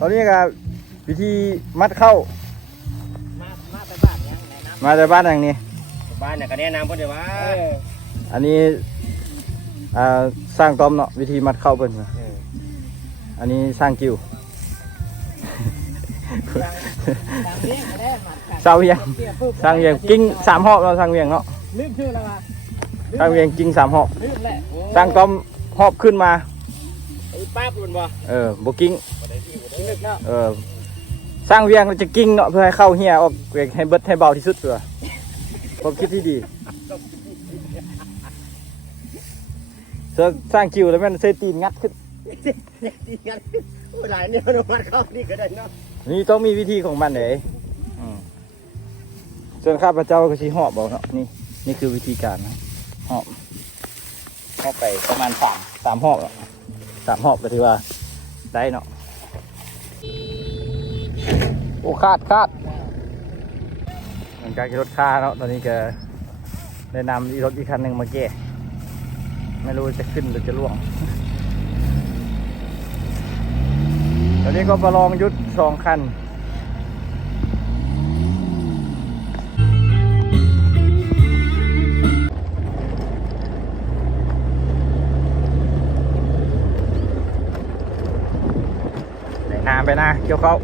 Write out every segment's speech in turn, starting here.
ตอนนี้ก็วิธีมัดเข้า มามาไปบ้านยังแนะนมาจากบ้านอย่างนี้ำบ้านเนี่ยก็แนะนำเพิ่นเด้อว่าอันนี้อ่าสร้างต้อมเนาะวิธีมัดเข้าเพิ่นนะอันนี้สร้างกิวเสาเวียงสร้างเวียงกิ้งสามหอบเราสร้างเวียงเนาะลืมชื่อแล้วว่าสร้างเวียงกิ้งสามหอบลืมแหละสร้างต้อมหอบขึ้นมาไอ้ ป้าปุ่นบ่เออโบกิ้งนึกเนาะเออสร้างเวียงเราจะกิ้งเนาะเพื่อให้เข้าเฮียออกเวียงให้เบิดให้เบาที่สุดเพื่อความคิดที่ดีเธอสร้างกิวแล้วแม่นเซตีนงัดขึ้นดีงั้นโอ้ยหลายเนี่ยนมันเข้านี่ก็ได้เนาะนี่ต้องมีวิธีของมันเลยอืมส่วนข้าพเจ้าก็ชี้หอบบอกเนาะนี่นี่คือวิธีการนะหอบหอบไปประมาณสามสามหอบเนาะ สามหอบก็ถือว่าได้เนาะโอ้คาดคาดหลังจากที่รถค่าเนาะตอนนี้ก็ได้นำอีรถอีกคันหนึ่งมาแก้ไม่รู้จะขึ้นหรือจะล่วงตอนนี้ก็ประลองยุทธสองคัน ไหนน้ำไปนะเกี่ยวเขา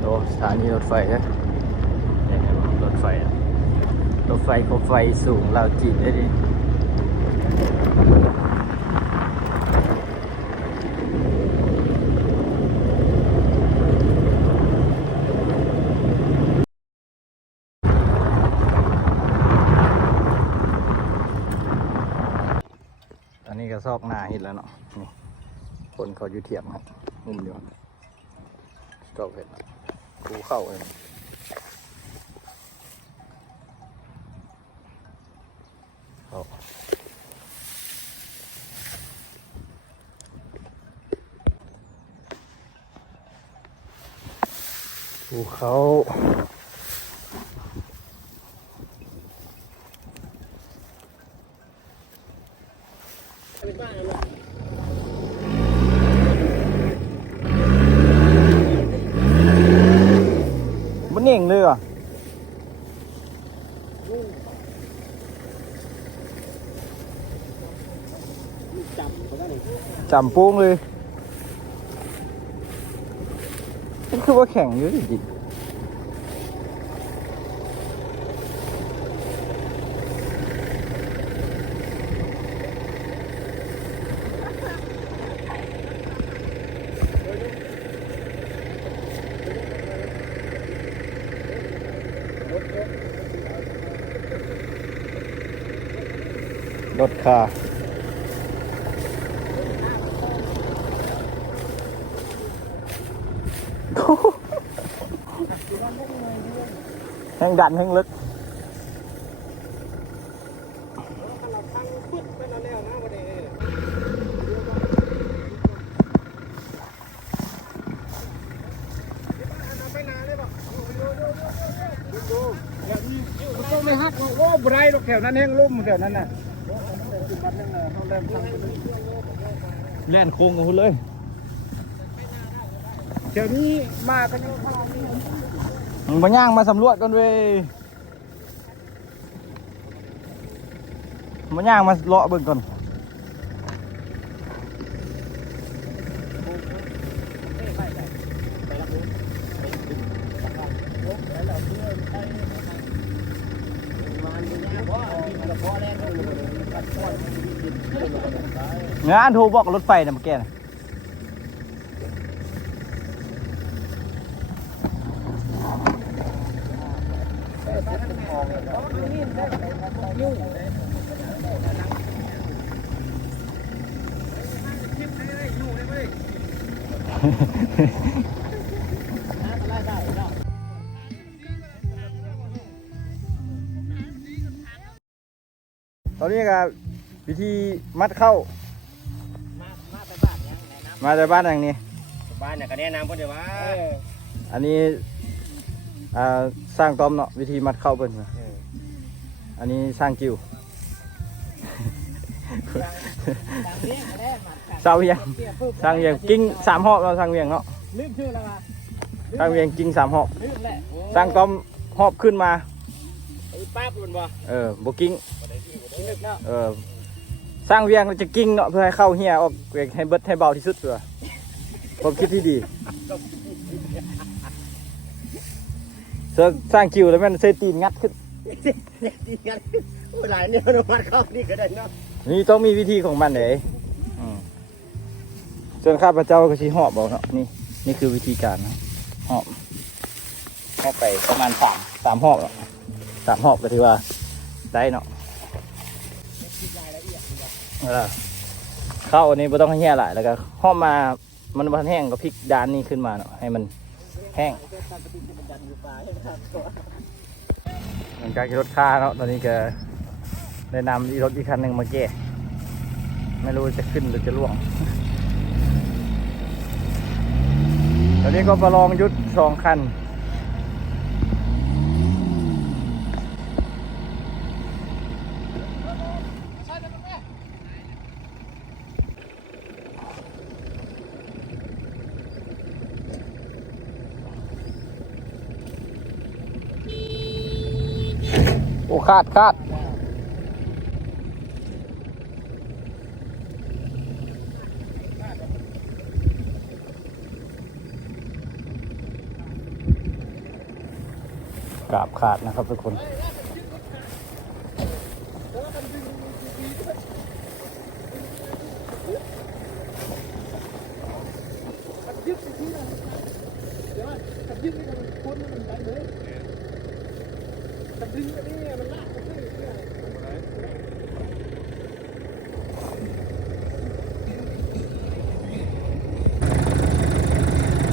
โอ้สถานีรถไฟฮะนี่ครับรถไฟอะรถไฟรถไฟสูงเราวจีนได้ดิ ก็ซอกหน้าเห็นแล้วเนาะนี่คนเขาอยู่เทียมครับมุมเดียวซอกเห็นกูเข้าเลยเข้าภูเขา เป็นบ้านเนาะ มันเน่งเลยอะ จับเขาได้นี่ จำโป้งเลยมันคือว่าแข่งอยู่จริงรถคา แห่งดันแห่งลึกเราพังไปแล้วแล้วนะวันนี้ไปนานเลยป่ะก็ไม่ฮักโอ้บไรหรอกแถวนั้นแห้งล่มแถวนั้นน่ะแล่นโค้งกันเลย แถวนี้มากันยังขนาดนี้มึงมาย่างมาสำรวจก่อนเว้ยมาย่างมาเลาะเบิ่งก่อนงานโทรบอกรถไฟนะเมื่อกี้นะ ตอนนี้ก็วิธีมัดเข้า มามาไปบ้านยังแนะนมาจากบ้านอย่างนี้ำบ้านเนี่ยก็แนะนำเพิ่นเด้อว่า อันนี้ อ่าสร้างต้อมเนาะวิธีมัดเข้าเพิ่นนะอันนี้สร้างกิวดังเลี้ยงก็ได้มากันสาวเวียงเสียปุ๊บสร้างเวียงกิ้งสามหอบเราสร้างเวียงเนาะลืมชื่อแล้วมาสร้างเวียงกิ้งสามหอบลืมแหละสร้างต้อมหอบขึ้นมาไอ้ป้าปุ่นบ่เออบุกิ้งที่นึกเนาะเออสร้างเวียงเราจะกิ้งเนาะเพื่อให้เข้าเฮียออกเวียงให้เบิดให้เบาที่สุดเพื่อผมคิดที่ดีเสร้างคิวแล้วแม่นเซตีนงัดขึ้นดีกันโอ้หลายเนี่ยมันวัดเข้านี่ก็ได้เนาะนี่ต้องมีวิธีของมันเลยอืมส่วนข้าพเจ้าก็ชี้หอบบอกเนาะนี่นี่คือวิธีการนะหอบหอบไปประมาณสามสามหอบเนาะสามหอบก็ถือว่าได้เนาะเออเข้าอันนี้ไม่ต้องให้แห้หลายแล้วก็หอบมามันมันแห้งก็พลิกด้านนี้ขึ้นมาเนาะให้มัน แห้งหลังจากที่รถค่าเนาะตอนนี้ก็ได้นำรถอีกคันหนึ่งมาแก้ไม่รู้จะขึ้นหรือจะล่วง ตอนนี้ก็ประลองยุดสองคัน คาดคาดกราบขาดนะครับทุกคนมันยึดสิที่นะเดี๋ยวมันยึดนี่มันพ้นมันไปเลยมันดึงอันนี้มันลากมันขึ้นเนี่ย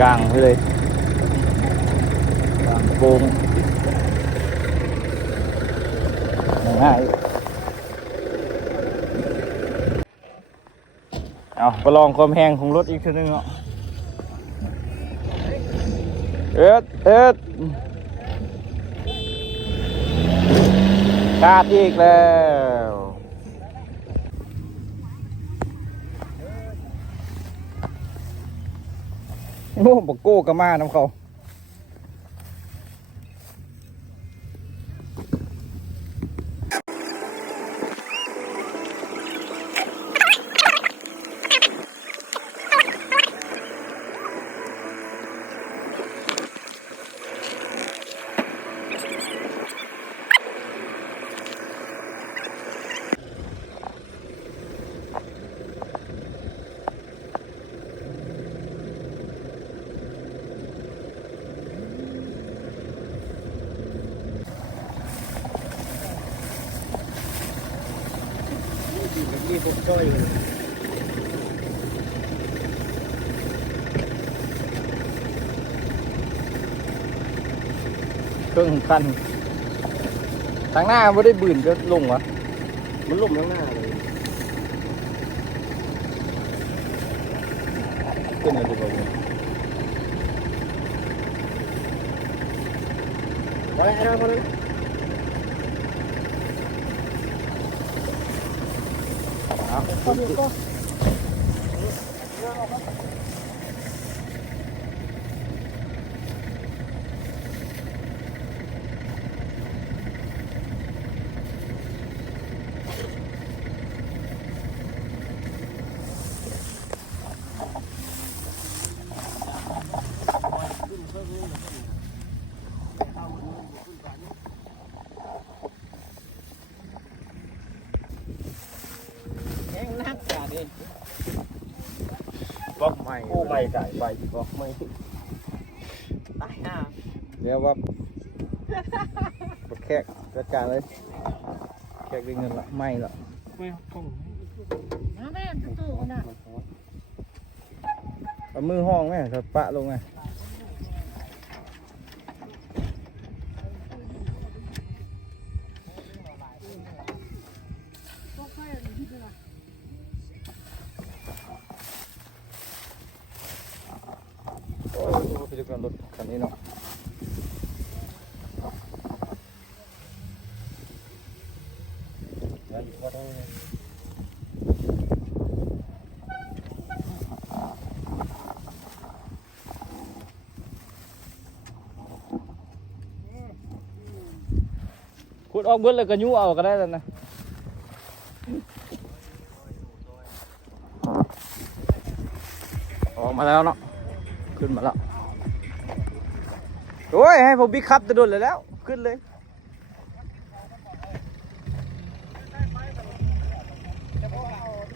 กลางไปเลยกลางโปงง่ายเอาประลองความแห้งของรถอีกทีนึงเนาะเอ็ดเอ็ดขาดอีกแล้ว โอ้บอกโก้ก็มาน้ำเขา ยอยู่เครื่องคันทางหน้าไม่ได้บืนก็ลงวะมันล่มข้างหน้าเลยขึ้นอะไรดีกว่าพอแล้วพอแล้วเอาพอแล้ว ก็แห้งนักจ้าดิบล็อกใหม่ โอ้ใบสายใบบล็อกใหม่ตายห่าเดี๋ยวว่าบดแขกจัดการเลยแขกได้เงินละไม่ละไม่คงมาแม่ตู้ๆน่ะเอามือห้องแม่ถ้าปะลงไง Cuộn ong bớt là cái nhũ ở cái đây rồi này Ồ mà แล้วเนาะขึ้นมาแล้วโอ้ยให้ผมบิ๊กคัพจะโดนเลยแล้ว ขึ้นเลย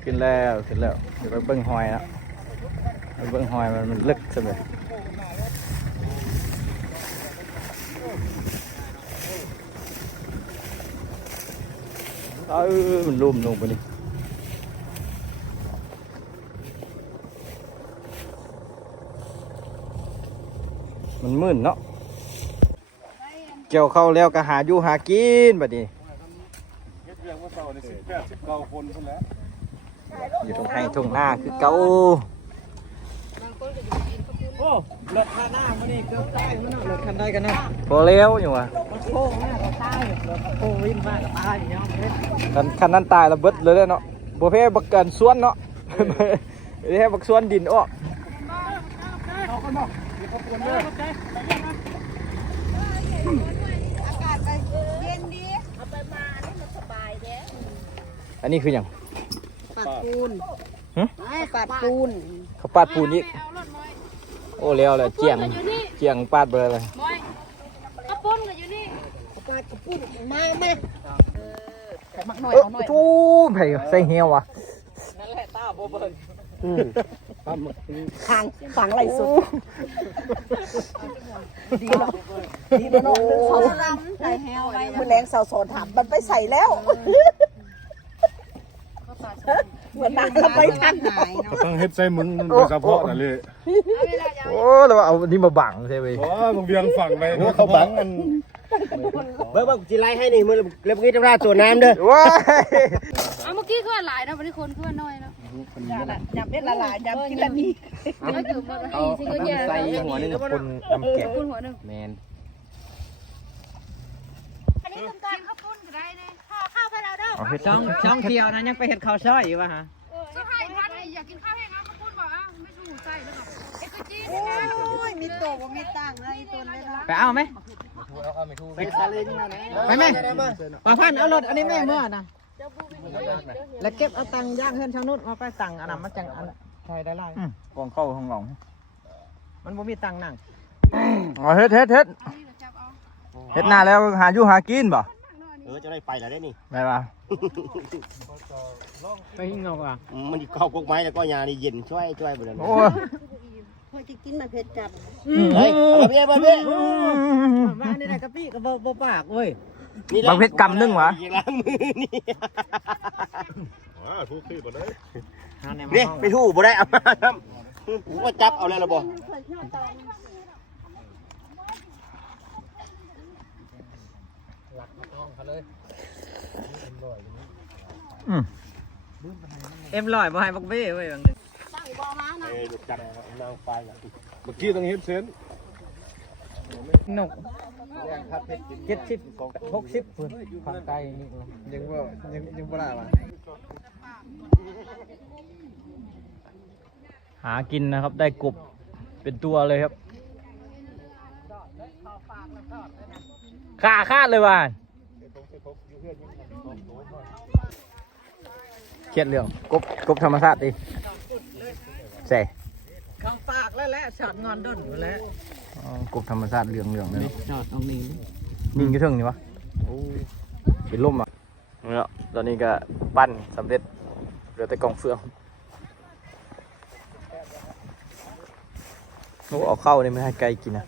ขึ้นแล้วขึ้นแล้วเดี๋ยวไปเบิ้งหอยนะเบิ้งหอยมันมันลึกซะเลยเออมันลุ่มลงไปนี่มันมึนเนาะเกี่ยวเข้าแล้วก็หาอยู่หากินบัดนี้เฮ็ดเรื่องว่าเศร้าในสิบแปดสิบเก้าคนพุ่นแล้ว อยู่ตรงให้ตรงหน้าคือเก่าโอ้รถคันหน้ามันนี่เกือบตายมันรถคันใดกันนะพอแล้วอยู่ว่ะมันโค้งหน้าก็ตายรถโค้งวิ่งมากก็ตายอย่างเงี้ยเฮ็ดคันคันนั้นตายแล้วเบิดเลยเนาะบัวเพ่บักเกินสวนเนาะเพ่บักสวนดินออกเอากันบ่มีขบวนเด้ออากาศก็เย็นดีเอาไปมานี่มันสบายเด้อันนี้คืออย่าง ปัดปูนหึปัดปูน เขาปาดปูนอีก โอ้แล้วแหละเจียงเจียงปาดเบอร์เลยบอยกระปุ้นก็อยู่นี่ปัดกระปุ้นมาไหมเออใส่มักหน่อยเอ้ยเอาหน่อยจู้ไผ่ใส่เหี่ยวอะทางฝังไหลสุดดีเนาะดีเนาะเขาลำใส่แฮวไปมือแรงสาวสอนถามมันไปใส่แล้ว เหมือนนางเราไปทันหายเนาะต้องเฮ็ดใส่มึงมันโดยเฉพาะน่ะเลยโอ้แล้วเอาอันนี้มาบังใช่ไหมโอ้มึงเบียงฝั่งไปเขาบังกันเบิ้งเบิ้งจีไล่ให้นี่มือเล็บกี้จะราตัวน้ำเด้อว้ายเอาเมื่อกี้คือหลายนะวันนี้คนคือน้อยนะยำเป็นละลายยำกินละนีแล้วอยู่มาให้สิก็แย่ใส่หัวนึงกับคนน้ำแกะคุณหัวหนึ่งแมนอันนี้ต้องการข้าวปุ้นก็ได้เลยข้าวข้าวให้ เราเด้อเอาเฮ็ดช่องช่องเที่ยวนะยังไปเห็ดข้าวซอยอยู่วะฮะก็ให้พันอยากกินข้าวแห้งนะข้าวปุ้นบอกอะไม่ถูกใจแล้วแบบเอ็กซ์จีนนะโอ้ยมีโตว่ามีตังค์นะไอ้ตัวนี้นะไปเอาไหมไปไปไหมป้าพันเอารถอันนี้แม่เมื่อนะแล้วเก็บเอาตังค์ย่างเฮือนชาวนุชมาไปตังค์อันนั้นมาจังอันใช่ได้ไรอืมกองเข้าห้องหลงมันบ่มีตังค์นั่งเอาเฮ็ดเฮ็ดเฮ็ดอันนี้เราจับเอาเฮ็ดหน้าแล้วหาอยู่หากินบ่เออจะได้ไปแล้วได้นี่ได้ป่ะไปหิ้งเอาอะมันเข้ากกไม้แล้วก็ยานี่เย็นช่วยช่วยไปเลยโอ้ยพอจะกินมาเผ็ดจับเฮ้ยเอาไปเบี้ยไปเบี้ยมานี่ได้กะปี้กับบ่บ่ปากเว้ยนี่แหบาละงเพชรกำนึงวะยิงล้างมือนี่อ่าทุกที่บ่ได้หาแนวมานี่ห้องไปทู่บ่ได้เอามาทำผมก็จับเอาแล้วละบ่ อืมเอ็มลอยบ่ให้บักเบ้เว้ยบางเออจับนางไปอะเมื่อกี้ต้องเฮ็ดเซนนกเจ็ดสิบหกสิบพื้นฝั่งไกลนี่ยังว่ายังยังบ่ได้ว่ะหากินนะครับได้กบเป็นตัวเลยครับฆ่าคาดเลยว่ะ เครียดเรื่องกบกบธรรมชาติดิใส่ข้างปากแล้วแหละช็อตงอนด้นอยู่แล้วอ๋อกบธรรมชาติเหลืองเหลืองๆเลยเนาะช็อตตรงนี้มิงกระเทิงนี่วะเป็นล่มอะนี่แล้วตอนนี้ก็ปั้นสำเร็จเหลือแต่กล่องเฟืองโอ้เอาเข้านี่ไม่ให้ไก่กินนะ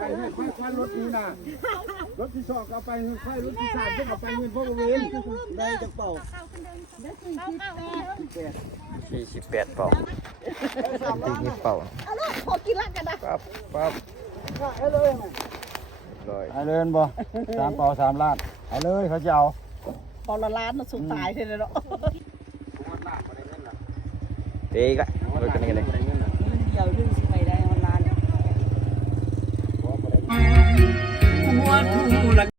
ค่อยรถนี้น่ะรถที่สองเอาไปค่อยรถที่สามก็เอาไปเงินพวกเวนได้จักเป่าสี่สิบแปดเป่าตีนี่เป่าพอกินละกันนะปั๊บปั๊บเลยไอเลินบ่สามเป่าสามลาดไอเลยเขาจะเอาพอละล้านมันสุดตายเลยเนาะเตะกันเลยกันนี่กันเลยเดียวดึงสิไปได้มันล้านหัวทูละ